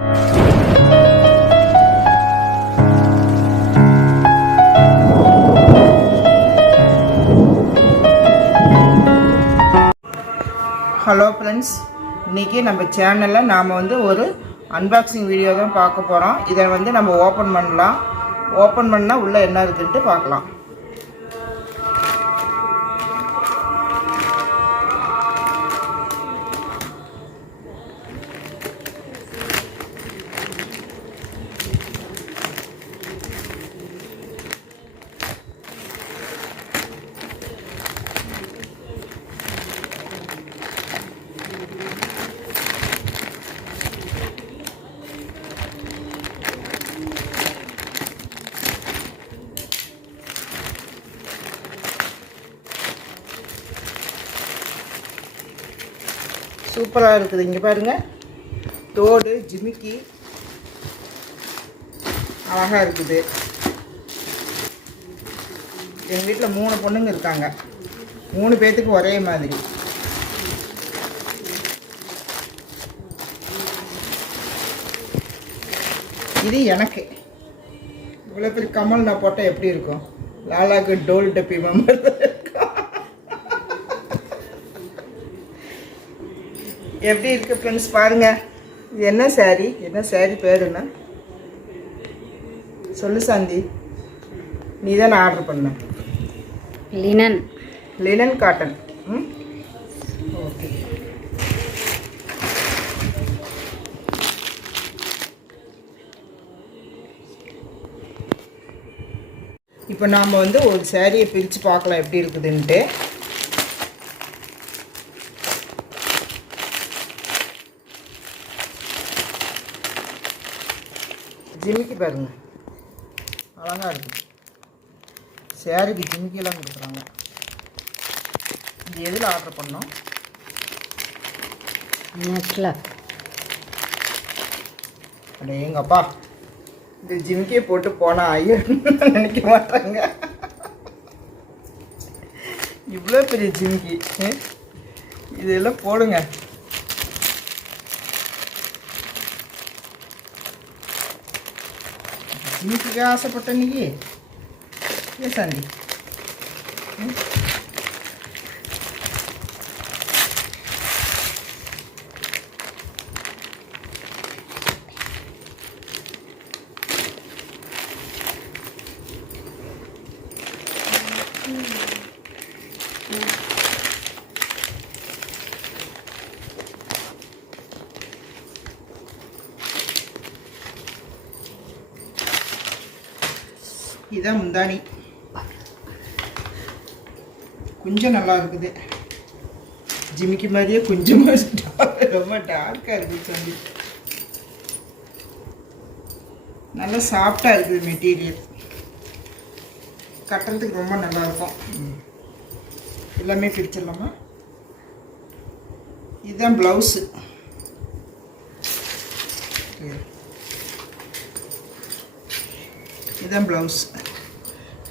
Hello friends, இன்றைக்கி நம்ம சேனலில் நாம் ஒரு அன்பாக்சிங் வீடியோ தான் பார்க்க போகிறோம். இதை நம்ம ஓப்பன் பண்ணலாம். ஓப்பன் பண்ணால் உள்ளே என்ன இருக்குன்ட்டு பார்க்கலாம். சூப்பராக இருக்குது. இங்கே பாருங்கள், தோடு ஜிமிக்கி அழகாக இருக்குது. எங்கள் வீட்டில் 3 பொண்ணுங்க இருக்காங்க. 3 பேர்த்துக்கு ஒரே மாதிரி. இது எனக்கு இவ்வளோ பெரிய கமல் நான் போட்டால் எப்படி இருக்கும்? லாலாக்கு டோல் டப்பி மெம்பர் எப்படி இருக்குது ஃப்ரெண்ட்ஸ் பாருங்கள். இது என்ன சாரீ? என்ன சாரீ பேர் என்ன சொல்லு சாந்தி? நீ தான் ஆர்டர் பண்ண. Linen cotton. ஓகே. இப்போ நாம் ஒரு சாரியை பிரித்து பார்க்கலாம் எப்படி இருக்குதுன்ட்டு. ஜிமிக்கி பாருங்கள், அழகாக இருக்குது. சேரீக்கு ஜிமிக்கிலாம் கொடுக்குறாங்க. இது எதில் ஆர்டர் பண்ணோம்? நெட்டில். அடே எங்கப்பா, இந்த ஜிமிக்கியை போட்டு போனால் ஐயோ நினைக்க மாட்டாங்க. இவ்வளோ பெரிய ஜிமிக்கி இதெல்லாம் போடுங்க. ஜிமிக்கிக்கு ஆசைப்பட்ட நீ ஏன் சாந்தி? இதான் முந்தானி. கொஞ்சம் நல்லா இருக்குது. ஜிமிக்கி மாதிரியே கொஞ்சமாக ரொம்ப டார்க்காக இருக்குது சொல்லி. நல்லா சாஃப்டாக இருக்குது மெட்டீரியல். கட்டுறதுக்கு ரொம்ப நல்லாயிருக்கும். எல்லாமே பிரிச்சிடலாமா? இதுதான் ப்ளவுஸு. இதுதான் ப்ளவுஸ்.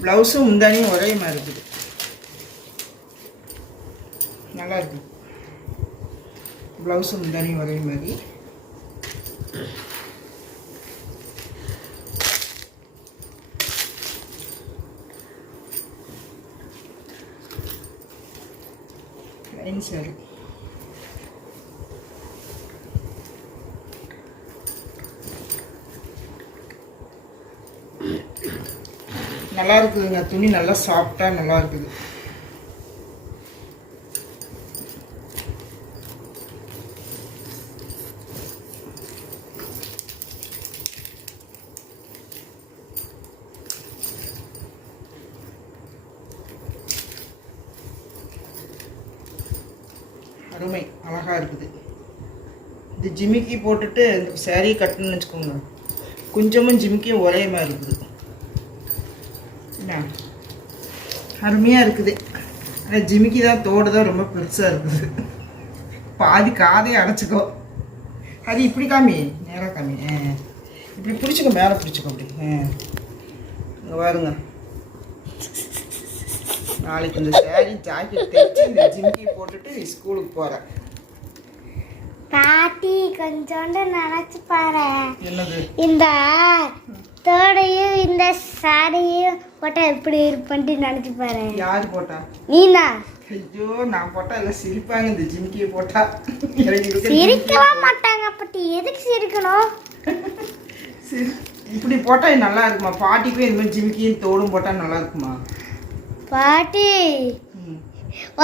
ப்ளவுஸும் முந்தானியும் ஒரே மாதிரி இருக்குது. நல்லா இருக்குது. ப்ளவுஸும் முந்தானியும் ஒரே மாதிரி. Line sorry. நல்லா இருக்குதுங்க. துணி நல்லா சாஃப்டாக நல்லா இருக்குது. அருமை, அழகாக இருக்குது. இது ஜிமிக்கி போட்டுட்டு இந்த சாரீ கட்டணும்னு வச்சுக்கோங்க. கொஞ்சமும் ஜிமிக்கியும் ஒரே மாதிரி இருக்குது. என்ன அருமையாக இருக்குது. ஆனால் ஜிமிக்கி தான், தோடு தான் ரொம்ப பெருசாக இருக்குது. பாதி காதையை அடைச்சிக்கோ. அது இப்படி காமி, நேராக காமி. இப்படி பிடிச்சிக்கோ, மேலே பிடிச்சிக்கோ. அப்படி இங்கே பாருங்க. நாளைக்கு இந்த சாரீ ஜாக்கெட் தைச்சி இந்த ஜிமிக்கி போட்டுட்டு ஸ்கூலுக்கு போகிறேன். பாட்டி கொஞ்சோண்டு நினைச்சு பாரு. என்னது? இந்த தோடையும் இந்த சாரியும் போட்டா எப்படி இருப்பேன்ட்டு நினைச்சு பாரு. யாரு போட்டா? நீனா? ஐயோ, நான் போட்டா எல்லாம் சிரிப்பாங்க. இந்த ஜிமிக்கியை போட்டா சிரிக்கவே மாட்டாங்க. பாட்டி எதுக்கு சிரிக்கணும்? இப்படி போட்டா நல்லா இருக்குமா? பாட்டிக்கும் இது மாதிரி ஜிமிக்கியும் தோடும் போட்டா நல்லா இருக்குமா? பாட்டி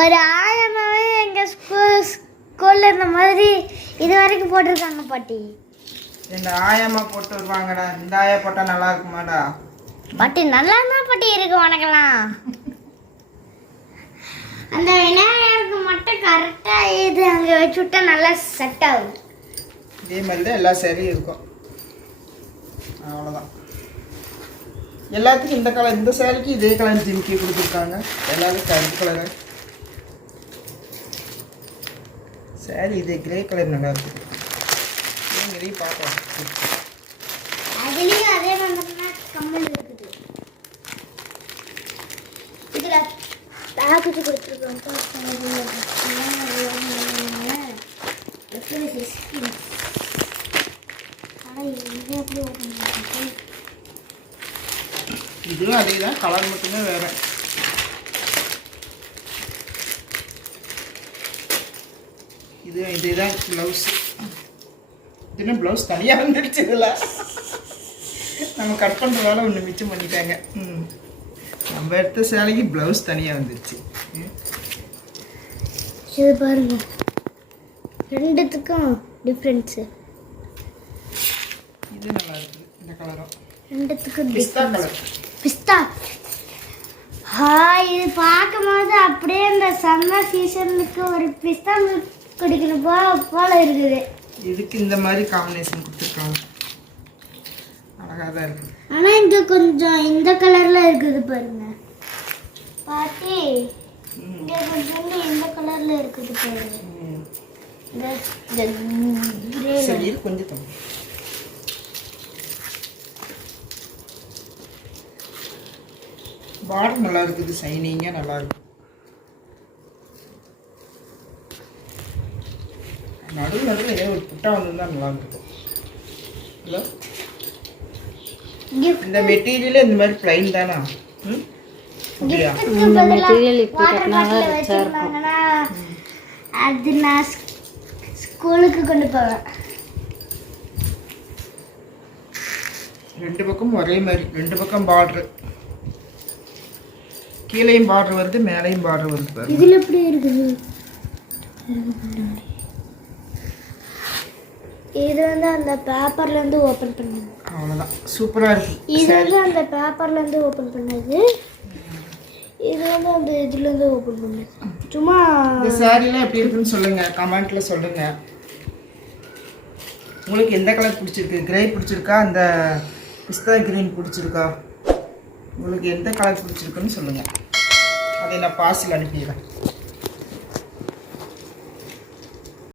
ஒரு ஆயமாவே எங்க ஸ்கூல்ல இந்த மாதிரி இது வரைக்கும் போட்டிருக்காங்க பாட்டி. இந்த ஆயமா போட்டு வருவாங்கடா. இந்த ஆயா போட்டா நல்லா இருக்குமாடா? பாட்டி நல்லா தான் பாட்டி இருக்கு உனக்கெல்லாம். அந்த விநாயகருக்கு மட்டும் கரெக்டா இது அங்க வச்சு விட்டா நல்லா செட் ஆகும். இதே மாதிரி தான் எல்லா சேரீயும் இருக்கும். அவ்வளோதான். எல்லாத்துக்கும் இந்த கலர், இந்த சேரீக்கு இதே கலர் ஜிமிக்கி கொடுத்துருக்காங்க. எல்லாரும் கருப்பு கலர் சேரீ. இது கிரே கலர் நல்லா இருக்குது. நிறைய பார்க்கலாம். அதுலேயும் அதே மாதிரி கம்மல் இருக்குது. இதில் பேக்கெட்டு கொடுத்துருக்கோம். இதுவும் அதே தான், கலர் மட்டுமே வேறு. இதுதான் ப்ளவுஸ். இதுனா ப்ளவுஸ் தனியாக வந்துடுச்சு. இதில் நம்ம கட் பண்ணுற வேலை ஒன்று மிச்சம் பண்ணிட்டாங்க. நம்ம எடுத்த சேலைக்கு ப்ளவுஸ் தனியாக வந்துடுச்சு. இது பாருங்க, ரெண்டுத்துக்கும் டிஃப்ரென்ஸு. இது நல்லா இருக்குது. இந்த கலரும் ரெண்டுத்துக்கும் பிஸ்தா கலர். பிஸ்தா. இது பார்க்கும்போது அப்படியே இந்த சம்மர் சீசனுக்கு ஒரு பிஸ்தா மில்க் குடிக்கணும் போல இருக்குது. இதுக்கு இந்த மாதிரி காம்பினேஷன் கொடுத்துருக்காங்க. அழகாக தான் இருக்குது. ஆனால் இங்கே கொஞ்சம் இந்த கலரில் இருக்குது பாருங்க பாட்டி. இங்கே கொஞ்சம் இந்த கலரில் இருக்குது பாருங்க. சரி, கொஞ்சம் தம்பி. பார்டர் நல்லா இருக்குது. சைனிங்காக நல்லா இருக்கு. நடுவில் ஏதோ ஒரு புட்டா வந்துருந்தா நல்லா இருக்கும். இல்லை, இந்த மெட்டீரியல் இந்த மாதிரி பிளைன் தானா? இந்த மெட்டீரியல் இப்படி கட்டினாங்க ரிச்சா இருக்கும். அது நான் ஸ்கூலுக்கு கொண்டு போவேன். ரெண்டு பக்கம் ஒரே மாதிரி, ரெண்டு பக்கம் பார்டர். கீழேயும் பார்டர் வருது, மேலேயும் பார்டர் வருது. இதில் எப்படி இருக்குது? இது வந்து அந்த பேப்பர்ல இருந்து ஓபன் பண்ணது. அவ்வளவுதான். சூப்பரா இருக்கு. இது வந்து அந்த பேப்பர்ல இருந்து ஓபன் பண்ணது. இது வந்து அந்த இதுல இருந்து ஓபன் பண்ணது. சும்மா இந்த சாரிலாம் எப்படி இருக்குன்னு சொல்லுங்க, கமெண்ட்ல சொல்லுங்க. உங்களுக்கு எந்த கலர் பிடிச்சிருக்கு? கிரே பிடிச்சிருக்கா, அந்த பிஸ்தா கிரீன் பிடிச்சிருக்கா? உங்களுக்கு எந்த கலர் பிடிச்சிருக்குன்னு சொல்லுங்க. அதை நான் பார்சல் அனுப்பிடுறேன்.